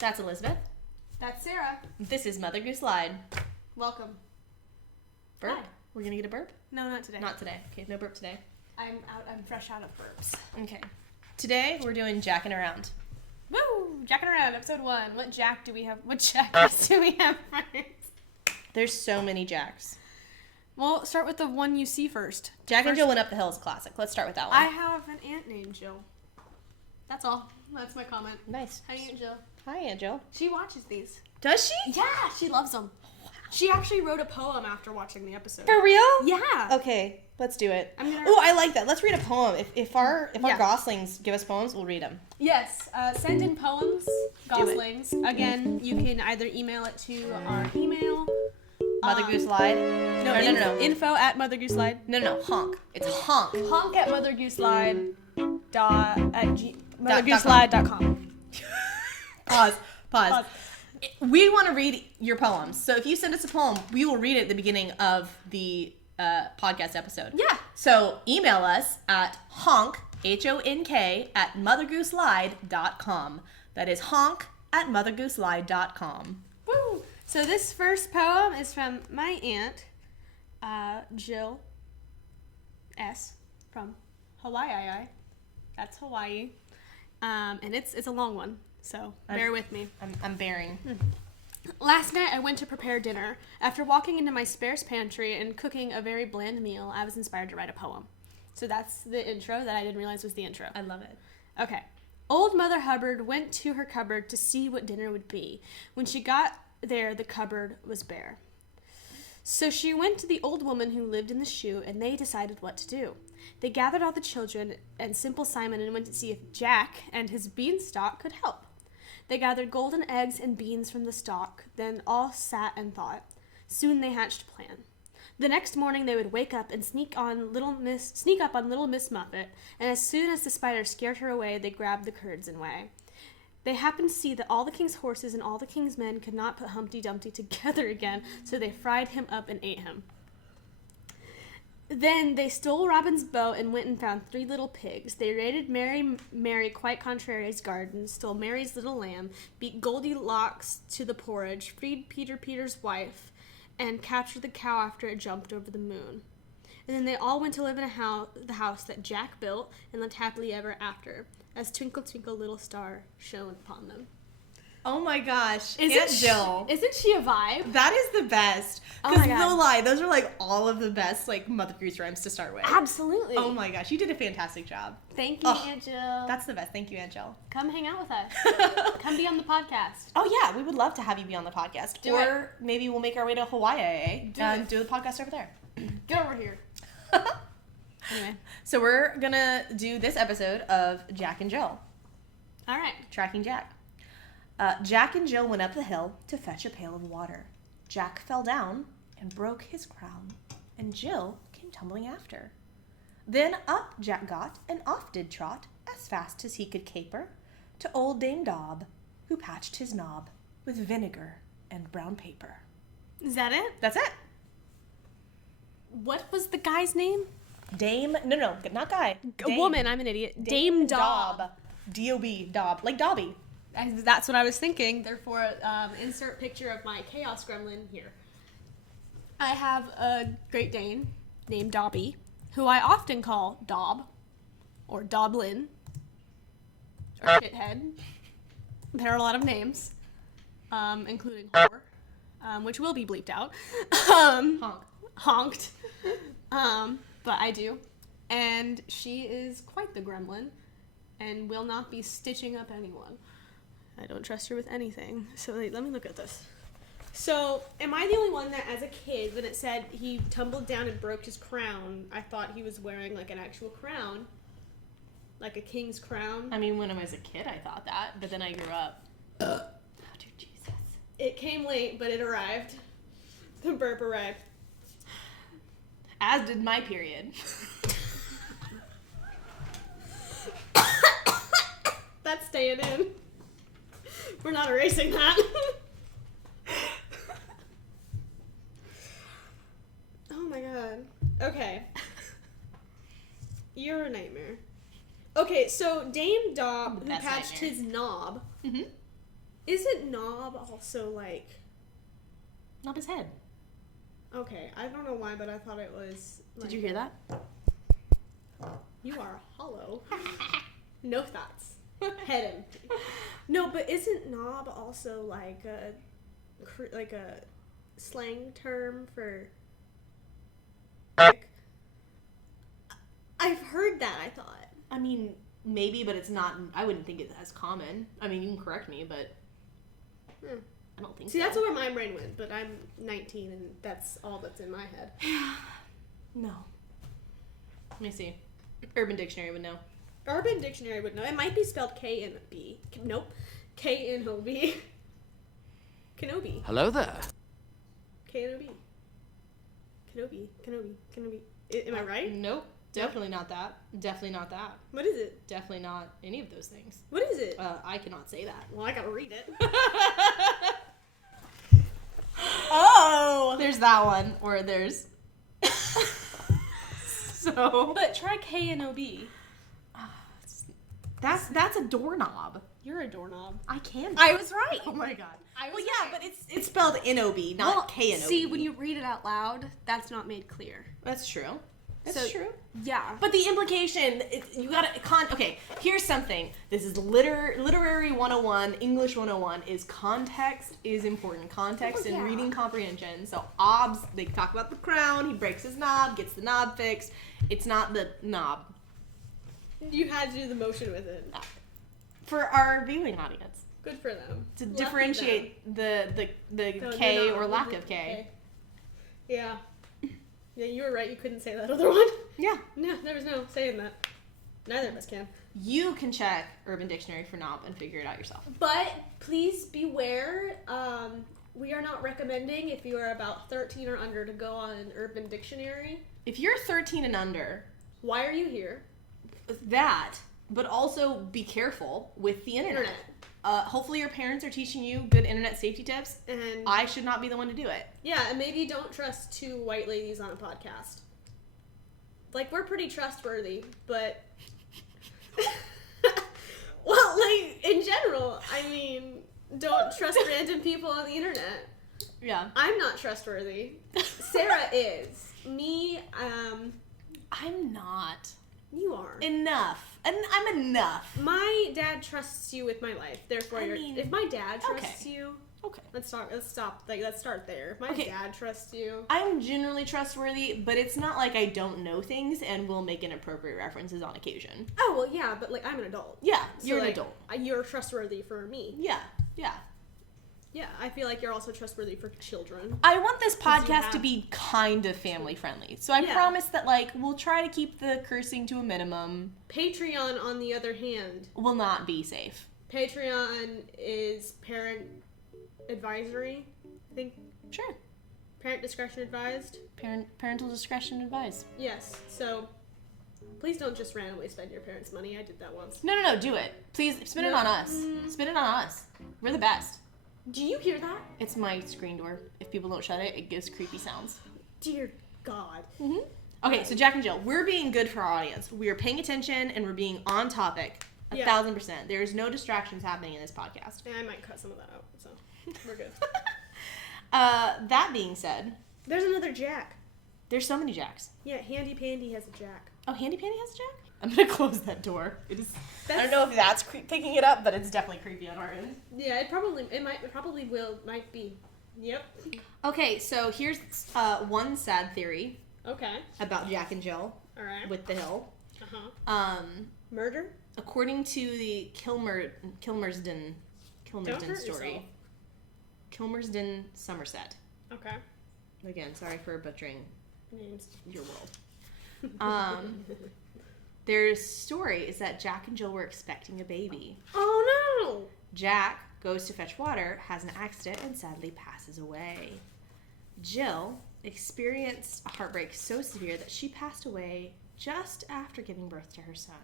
That's Elizabeth. That's Sarah. This is Mother Goose Lied. Welcome. Burp? Hi. We're gonna get a burp? No, not today. Not today. Okay, no burp today. I'm fresh out of burps. Okay. Today we're doing Jacking Around. Woo! Jacking around, episode 1. What Jack do we have? What Jackers do we have first? There's so many Jacks. Well, start with the one you see first. Jack and Jill Went Up the Hill is classic. Let's start with that one. I have an aunt named Jill. That's all. That's my comment. Nice. Hi, Aunt Jill. Hi, Aunt Jill. She watches these. Does she? Yeah, she loves them. She actually wrote a poem after watching the episode. For real? Yeah. Okay, let's do it. I'm Oh, I like that. Let's read a poem. If our Yeah. goslings give us poems, we'll read them. Yes, send in poems, goslings. Again, you can either email it to our email. Mother Goose Lied. No, no. Info at Mother Goose Lied. No. Honk. It's honk. Honk at mothergooselied.com. Pause. We want to read your poems. So if you send us a poem, we will read it at the beginning of the podcast episode. Yeah. So email us at honk, HONK, at mothergooselied.com. That is honk at mothergooselied.com. Woo! So this first poem is from my aunt, Jill S. from Hawaii. That's Hawaii. And it's a long one, so bear with me. I'm bearing. Last night I went to prepare dinner. After walking into my spares pantry and cooking a very bland meal, I was inspired to write a poem. So that's the intro that I didn't realize was the intro. I love it. Okay. Old Mother Hubbard went to her cupboard to see what dinner would be. When she got there, the cupboard was bare. So she went to the old woman who lived in the shoe, and they decided what to do. They gathered all the children and Simple Simon and went to see if Jack and his beanstalk could help. They gathered golden eggs and beans from the stalk, then all sat and thought. Soon they hatched a plan. The next morning they would wake up and sneak up on little Miss Muffet, and as soon as the spider scared her away, they grabbed the curds and whey. They happened to see that all the king's horses and all the king's men could not put Humpty Dumpty together again, so they fried him up and ate him. Then they stole Robin's bow and went and found 3 little pigs. They raided Mary Quite Contrary's garden, stole Mary's little lamb, beat Goldilocks to the porridge, freed Peter's wife, and captured the cow after it jumped over the moon. And then they all went to live in the house that Jack built and lived happily ever after, as Twinkle Twinkle Little Star shone upon them. Oh my gosh. Isn't Jill. Isn't she a vibe? That is the best. Oh Because my God. no lie, those are like all of the best like Mother Goose rhymes to start with. Absolutely. Oh my gosh, you did a fantastic job. Thank you, Oh, Aunt Jill. That's the best. Thank you, Aunt Jill. Come hang out with us. Come be on the podcast. Oh yeah, we would love to have you be on the podcast. Do or maybe we'll make our way to Hawaii Do and it. do the podcast over there. Get over here. Anyway. So we're gonna do this episode of Jack and Jill. All right. Tracking Jack. Jack and Jill went up the hill to fetch a pail of water. Jack fell down and broke his crown, and Jill came tumbling after. Then up Jack got, and off did trot, as fast as he could caper, to old Dame Dob, who patched his knob with vinegar and brown paper. Is that it? That's it. What was the guy's name? Dame, no, not guy. A woman. I'm an idiot. Dame Dob. D-O-B, Dob, like Dobby. That's what I was thinking. Therefore, insert picture of my chaos gremlin here. I have a Great Dane named Dobby, who I often call Dob, or Doblin, or Shithead. There are a lot of names, including whore, which will be bleeped out. Honked. But I do. And she is quite the gremlin, and will not be stitching up anyone. I don't trust her with anything. So wait, let me look at this. So, am I the only one that as a kid, when it said he tumbled down and broke his crown, I thought he was wearing like an actual crown? Like a king's crown? I mean, when I was a kid, I thought that, but then I grew up. Oh, dear Jesus. It came late, but it arrived. The burp arrived. As did my period. That's staying in. We're not erasing that. Oh my god. Okay. You're a nightmare. Okay, so Dame Dob, who That's patched nightmare. his knob, Mm-hmm. Isn't Knob also like... Knob his head. Okay, I don't know why, but I thought it was... Did you hear that? You are hollow. No thoughts. Head empty. No, but isn't Knob also like a slang term for... I've heard that, I thought. I mean, maybe, but it's not... I wouldn't think it's as common. I mean, you can correct me, but... I don't think so. See, that's where my brain went, but I'm 19 and that's all that's in my head. No. Let me see. Urban Dictionary would know. Urban Dictionary would know. It might be spelled K-N-B. Nope. K-N-O-B. Kenobi. Hello there. Kenobi. Kenobi. Am I right? Nope. Definitely not that. Definitely not that. What is it? Definitely not any of those things. What is it? I cannot say that. Well, I gotta read it. Oh! There's that one. Or there's... So... But try K-N-O-B. That's a doorknob. You're a doorknob. I can. I was right. Oh my god. Well, yeah, but it's spelled N-O-B, not K-N-O-B. See, when you read it out loud, that's not made clear. That's true. That's true. Yeah. But the implication, you gotta, okay, here's something. This is literary 101, English 101, is context is important. Context and reading comprehension. So, they talk about the crown, he breaks his knob, gets the knob fixed. It's not the knob. You had to do the motion with it. For our viewing audience. Good for them. To differentiate the K or lack of K. Yeah. Yeah, you were right. You couldn't say that other one. Yeah. No, there was no saying that. Neither of us can. You can check Urban Dictionary for knob and figure it out yourself. But please beware. We are not recommending if you are about 13 or under to go on Urban Dictionary. If you're 13 and under, why are you here? That, but also be careful with the internet. Hopefully your parents are teaching you good internet safety tips, and I should not be the one to do it. Yeah, and maybe don't trust two white ladies on a podcast. Like, we're pretty trustworthy, but... well, like, in general, I mean, don't trust random people on the internet. Yeah. I'm not trustworthy. Sarah is. Me, I'm not. You are. Enough. And I'm enough. My dad trusts you with my life. Therefore, if my dad trusts you... Okay. Let's stop. Like, let's start there. If my dad trusts you... I'm generally trustworthy, but it's not like I don't know things and will make inappropriate references on occasion. Oh, well, yeah, but, like, I'm an adult. Yeah, so, you're an adult. You're trustworthy for me. Yeah, yeah. Yeah, I feel like you're also trustworthy for children. I want this podcast to be kind of family friendly. So I promise that, like, we'll try to keep the cursing to a minimum. Patreon, on the other hand, will not be safe. Patreon is parent advisory, I think. Sure. Parent discretion advised. Parental discretion advised. Yes. So please don't just randomly spend your parents' money. I did that once. No, do it. Please spend it on us. Spend it on us. We're the best. Do you hear that? It's my screen door. If people don't shut it, it gives creepy sounds. Dear God. Mm-hmm. Okay, so Jack and Jill, we're being good for our audience. We are paying attention and we're being on topic. 1,000%. There's no distractions happening in this podcast. And I might cut some of that out, so we're good. That being said, there's another Jack. There's so many Jacks. Yeah, Handy Pandy has a Jack. Oh, Handy Pandy has a Jack? I'm gonna close that door. It is. I don't know if that's picking it up, but it's definitely creepy on our end. Yeah, it might be. Yep. Okay, so here's one sad theory. Okay. About Jack and Jill. All right. With the hill. Murder. According to the Kilmersden story. Kilmersden, Somerset. Okay. Again, sorry for butchering names. Your world. Their story is that Jack and Jill were expecting a baby. Oh no! Jack goes to fetch water, has an accident, and sadly passes away. Jill experienced a heartbreak so severe that she passed away just after giving birth to her son.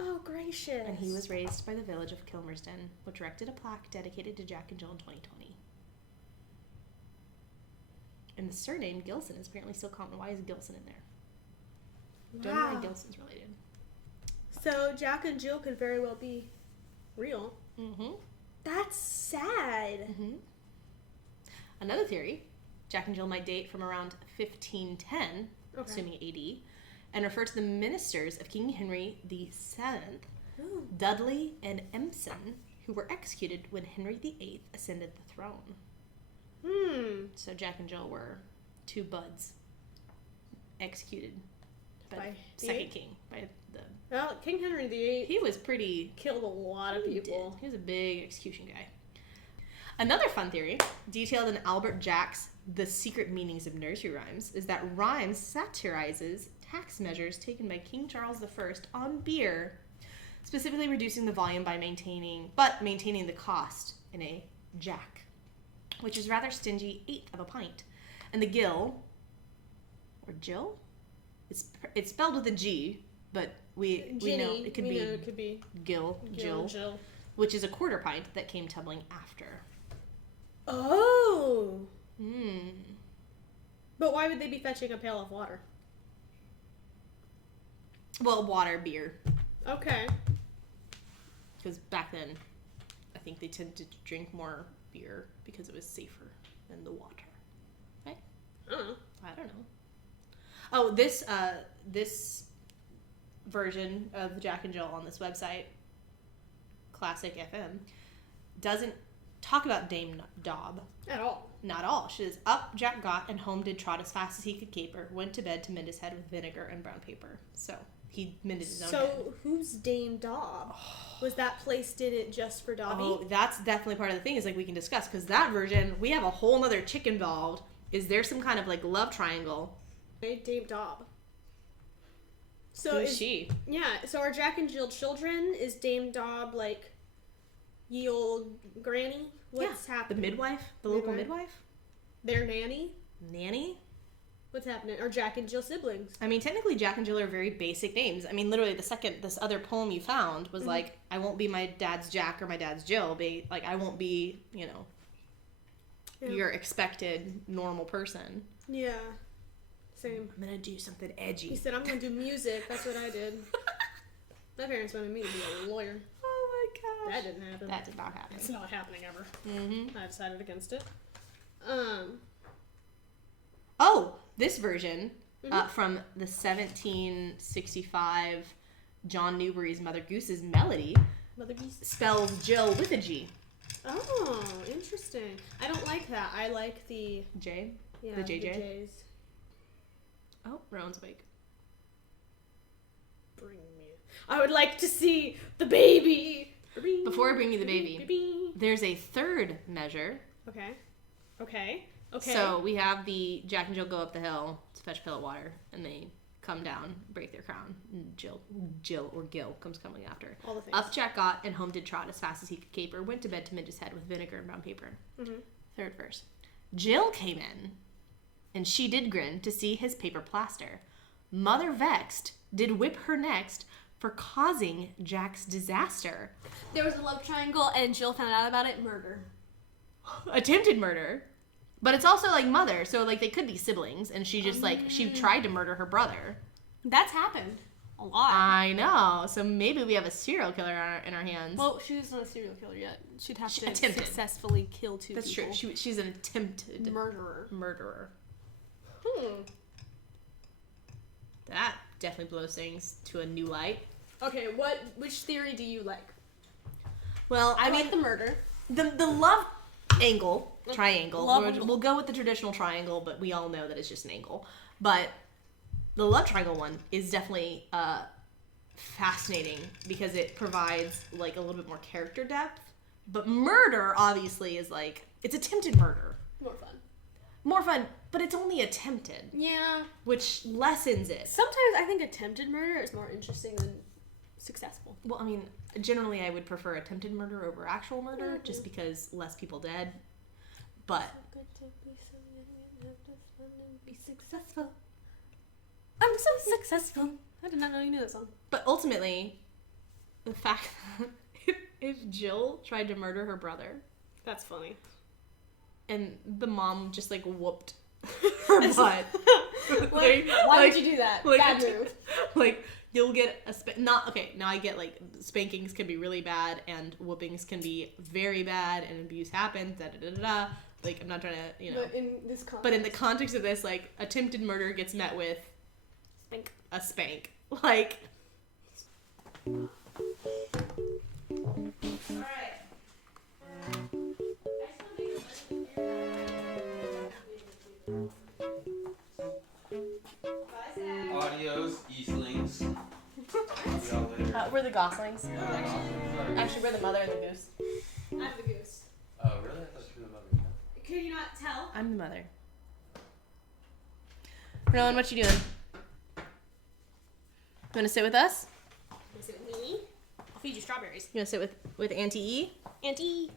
Oh, gracious. And he was raised by the village of Kilmersden, which erected a plaque dedicated to Jack and Jill in 2020. And the surname Gilson is apparently still common. Why is Gilson in there? Wow. Don't know why Gilson's related. So Jack and Jill could very well be real. Mm-hmm. That's sad. Mm-hmm. Another theory, Jack and Jill might date from around 1510, assuming AD, and refer to the ministers of King Henry VII, Dudley and Empson, who were executed when Henry VIII ascended the throne. So Jack and Jill were two buds executed by the second king. Well, King Henry VIII. He was pretty... Killed a lot of people. He was a big execution guy. Another fun theory, detailed in Albert Jack's The Secret Meanings of Nursery Rhymes, is that rhymes satirizes tax measures taken by King Charles I on beer, specifically reducing the volume by maintaining the cost in a jack, which is rather stingy eighth of a pint. And the gill, or Jill? It's spelled with a G, but we know it could be Gill, Jill, which is a quarter pint that came tumbling after. Oh! But why would they be fetching a pail of water? Well, water, beer. Okay. Because back then, I think they tended to drink more beer because it was safer than the water. Right? I don't know. Oh, this version of Jack and Jill on this website, Classic FM, doesn't talk about Dame Dob. At all. Not at all. She says, up Jack got and home did trot as fast as he could caper, went to bed to mend his head with vinegar and brown paper. So, he mended his own head. So, who's Dame Dob? Was that placed in it just for Dobby? Oh, that's definitely part of the thing is like we can discuss, because that version, we have a whole nother chick involved. Is there some kind of like love triangle? Dame Dob. So who's she? Yeah, so are Jack and Jill children? Is Dame Dob like ye old granny? What's happening? The midwife? The local midwife? Their nanny? Nanny? What's happening? Are Jack and Jill siblings? I mean, technically Jack and Jill are very basic names. I mean, literally this other poem you found was like, I won't be my dad's Jack or my dad's Jill. Like, I won't be, your expected normal person. Yeah. Same. I'm gonna do something edgy. He said, I'm gonna do music. That's what I did. My parents wanted me to be a lawyer. Oh my gosh. That didn't happen. That did not happen. It's not happening ever. Mm-hmm. I decided against it. Oh, this version from the 1765 John Newbery's Mother Goose's Melody spells Jill with a G. Oh, interesting. I don't like that. I like the J? Yeah, the JJ? The J's. Oh, Rowan's awake. Bring me. I would like to see the baby. Before I bring you the baby, there's a third measure. Okay. So we have the Jack and Jill go up the hill to fetch a pail of water, and they come down, break their crown. And Jill or Gil comes coming after. All the things. Up Jack got, and home did trot as fast as he could caper. Went to bed to mend his head with vinegar and brown paper. Third verse. Jill came in, and she did grin to see his paper plaster. Mother vexed did whip her next for causing Jack's disaster. There was a love triangle, and Jill found out about it. Murder. Attempted murder. But it's also like mother, so like they could be siblings, and she just she tried to murder her brother. That's happened a lot. I know. So maybe we have a serial killer in our hands. Well, she's not a serial killer yet. She'd have to successfully kill two people. That's true. She's an attempted murderer. That definitely blows things to a new light. Okay, which theory do you like? Well, I mean like the murder. The love triangle. We'll go with the traditional triangle, but we all know that it's just an angle. But the love triangle one is definitely fascinating because it provides like a little bit more character depth. But murder obviously is like it's attempted murder. More fun, but it's only attempted. Yeah. Which lessens it. Sometimes I think attempted murder is more interesting than successful. Well, I mean, generally I would prefer attempted murder over actual murder, just because less people dead. But be successful. I'm so successful. I did not know you knew that song. But ultimately, the fact that if Jill tried to murder her brother, that's funny. And the mom just like whooped her butt. Why would you do that? Bad move. Like, You'll get now I get, like, spankings can be really bad and whoopings can be very bad and abuse happens, da-da-da-da-da. Like, I'm not trying to, But in the context of this, like, attempted murder gets met with... a spank. Like... Alright. Adios, Eastlings. Y'all later. We're the Goslings. Sorry. Actually, we're the mother and the goose. I'm the goose. Oh, really? I thought you were the mother. Can you not tell? I'm the mother. Rowan, what you doing? You want to sit with us? Is it me? I'll feed you strawberries. You want to sit with Auntie E? Auntie.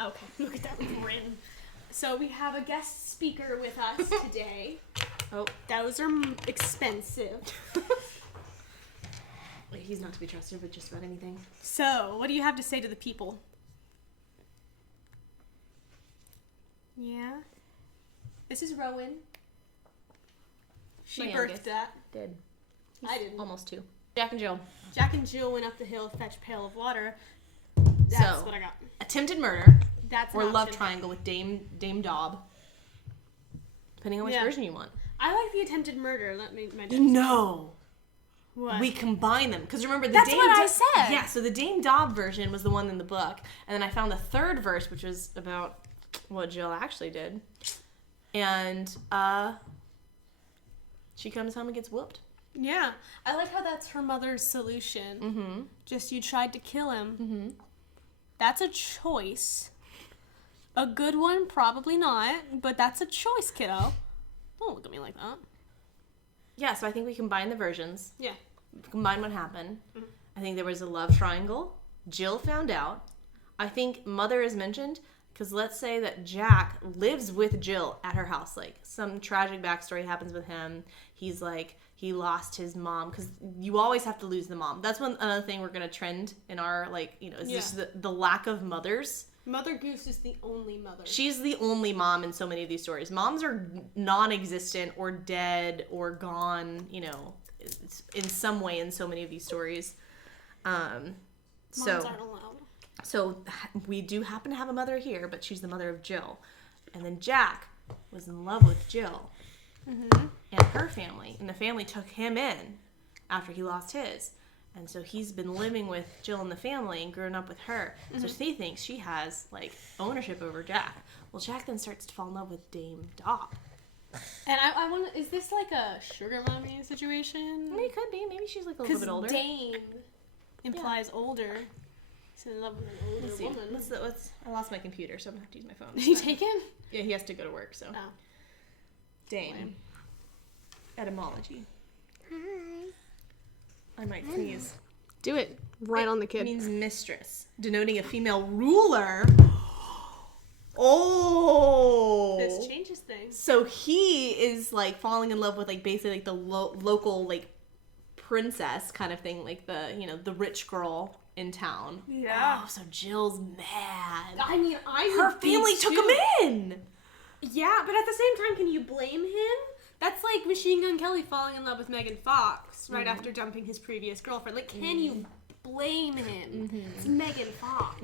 Okay, look at that grin. So we have a guest speaker with us today. Oh, those are expensive. He's not to be trusted with just about anything. So, what do you have to say to the people? Yeah? This is Rowan. She My birthed youngest. that. Did. I didn't. Almost 2. Jack and Jill. Jack and Jill went up the hill to fetch a pail of water. That's So, what I got. Attempted murder. That's Or an love option. triangle with Dame Dobb. Depending on which Yeah. version you want. I like the attempted murder. Let me. My No. What? We combine them. Because remember, the That's Dame what I Dobb- said. Yeah, so the Dame Dobb version was the one in the book. And then I found the third verse, which was about what Jill actually did. And she comes home and gets whooped. Yeah, I like how that's her mother's solution. Mm-hmm. Just you tried to kill him. Mm-hmm. That's a choice. A good one, probably not, but that's a choice, kiddo. Don't look at me like that. Yeah, so I think we combine the versions. Yeah. Combine what happened. Mhm. I think there was a love triangle. Jill found out. I think mother is mentioned because let's say that Jack lives with Jill at her house. Like, some tragic backstory happens with him. He's like, he lost his mom because you always have to lose the mom. That's another thing we're going to trend in our, like, is just the lack of mothers. Mother Goose is the only mother. She's the only mom in so many of these stories. Moms are non-existent or dead or gone, in some way in so many of these stories. Moms aren't allowed. So we do happen to have a mother here, but she's the mother of Jill. And then Jack was in love with Jill and her family. And the family took him in after he lost his. And so he's been living with Jill and the family and grown up with her. So she thinks she has, like, ownership over Jack. Well, Jack then starts to fall in love with Dame Dobb. And I wonder, is this like a sugar mommy situation? I mean, it could be. Maybe she's, like, a little bit older. Dame implies older. He's in love with an older Let's see. woman. I lost my computer, so I'm going to have to use my phone. Did you take him? Yeah, he has to go to work, so. Oh. Dame. Lame. Etymology. Hi. I might sneeze. Do it. Right on the It kid. means mistress, denoting a female ruler. Oh! This changes things. So he is, like, falling in love with, like, basically, like, the local, like, princess kind of thing, like the rich girl in town. Yeah. Oh, so Jill's mad. I mean, Her family took him in. Yeah, but at the same time, can you blame him? That's like Machine Gun Kelly falling in love with Megan Fox right after dumping his previous girlfriend. Like, can you blame him? It's Megan Fox.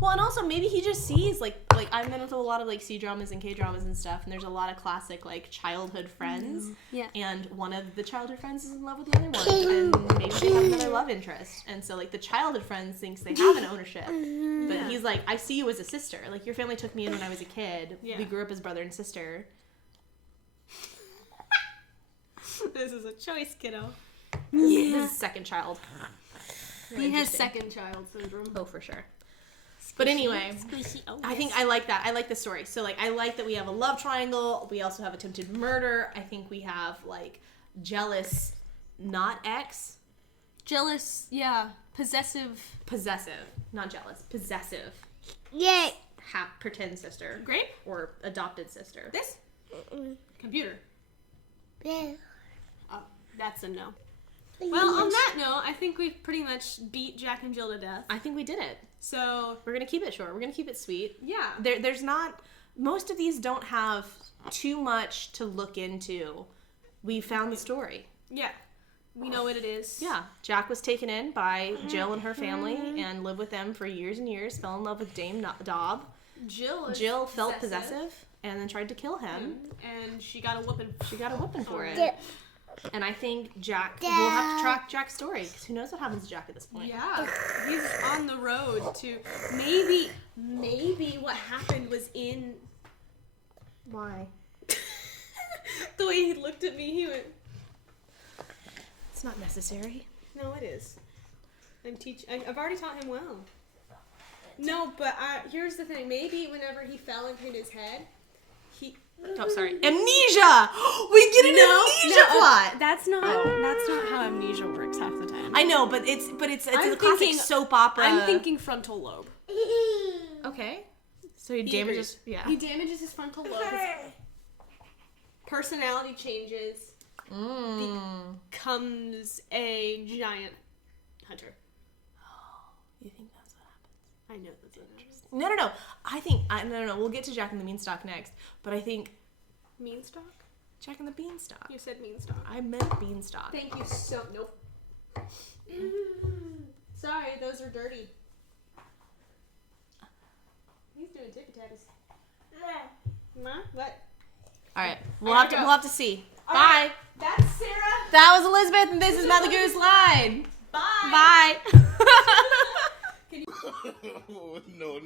Well, and also maybe he just sees like I've been with a lot of like C dramas and K dramas and stuff, and there's a lot of classic like childhood friends. Yeah. And one of the childhood friends is in love with the other one, and maybe they have another love interest, and so like the childhood friends thinks they have an ownership, but he's like, I see you as a sister. Like, your family took me in when I was a kid. Yeah. We grew up as brother and sister. This is a choice, kiddo. This is second child. Really He has interesting. second child syndrome. Oh, for sure. But anyway, I think I like that. I like the story. So, like, I like that we have a love triangle. We also have attempted murder. I think we have, like, jealous, not ex. Jealous, yeah. Possessive. Possessive. Not jealous. Possessive. Yay! Pretend sister. Grape? Or adopted sister. This? Computer. Yeah. Oh, that's a no. Well, on that note, I think we've pretty much beat Jack and Jill to death. I think we did it. So, We're going to keep it short. We're going to keep it sweet. yeah. There's not... Most of these don't have too much to look into we found the story. Yeah. We know what it is. Yeah. Jack was taken in by Jill and her family and lived with them for years and years, fell in love with Dame Dob. Jill felt possessive and then tried to kill him. And she got a whooping. She got a whooping for it. Yeah. And I think Jack, we'll have to track Jack's story, because who knows what happens to Jack at this point. Yeah. He's on the road to maybe what happened was in Why? the way he looked at me, he went, It's not necessary. no, it is. I've already taught him well. No, but here's the thing. Maybe whenever he fell and hit his head, Oh, sorry. Amnesia! We get an amnesia plot! That's not how amnesia works half the time. I know, but it's I'm a classic thinking- soap opera. I'm thinking frontal lobe. Okay. So he damages... Yeah. He damages his frontal lobe. His personality changes. Becomes a giant hunter. You think that's what happens? I know that's what happens. No. I think... No. We'll get to Jack and the Beanstalk next. But I think... Meanstalk? Jack and the Beanstalk. You said Meanstalk. I meant Beanstalk. Thank you so... Nope. Sorry, those are dirty. He's doing tippy-tatties. Ma? What? All right. We'll I gotta have go. to see. All Bye. right, that's Sarah. That was Elizabeth, and this is Mother Goose Lied. Bye. Bye. No.